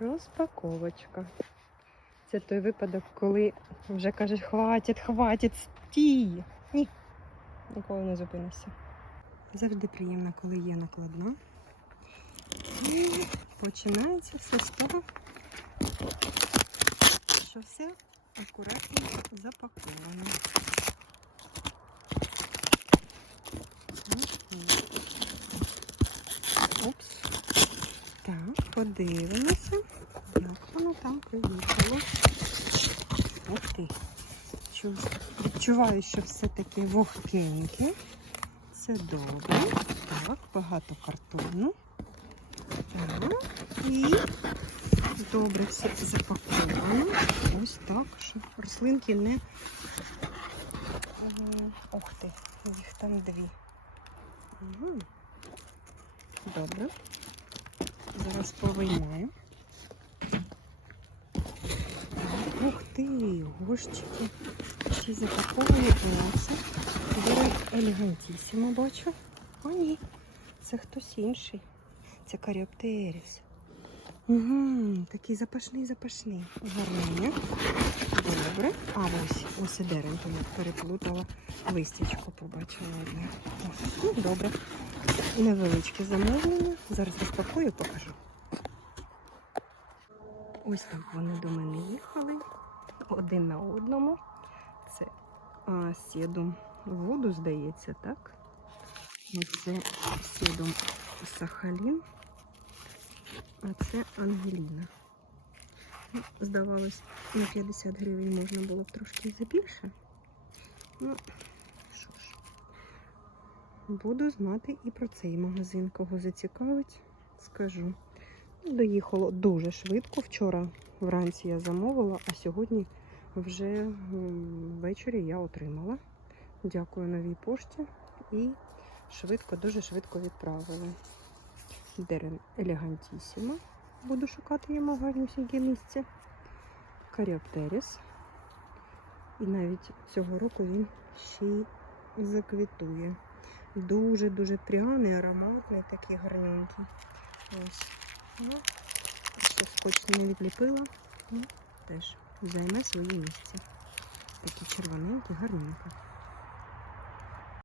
Розпаковочка. Це той випадок, коли вже кажуть, хватить, хватить, стій. Ні, ніколи не зупинишся. Завжди приємно, коли є накладна. І починається все з того, що все акуратно запаковано. Подивимося, як воно там приїхало. Ух ти. Відчуваю, що все-таки вогкеньке. Це добре. Так, багато картону. Так, і добре все запаковано. Ось так, щоб рослинки не. Ух ти, їх там дві. Добре. Зараз повиймаю. Ух ти, горщики. Й запаковані нас. Беруть елегантісімо, бачу. О, ні, це хтось інший. Це каріоптеріс. Угу, такий запашний, запашний. Гарний. Добре. А ось, ось і деренко я переплутала. Листячко побачила одне. Ну, добре. Невеличке замовлення. Зараз розпакую і покажу. Ось так вони до мене їхали. Один на одному. Це а, сідум воду, здається, так? Це сідум Сахалін. А це Ангеліна. Ну, Здавалось, на 50 гривень можна було б трошки забільше. Ну. Буду знати і про цей магазин. Кого зацікавить, скажу. Доїхало дуже швидко. Вчора вранці я замовила, а сьогодні вже ввечері я отримала. Дякую новій пошті і швидко, дуже швидко відправили. Дерен елегантісіма. Буду шукати йому гарнюсіньке місце. Каріоптеріс. І навіть цього року він ще й заквітує. Дуже-дуже пряний, ароматний, такий гарненький. Ось. Ну, ще скотч не відліпила. і теж займе своє місце. Такі червоненькі, гарненькі.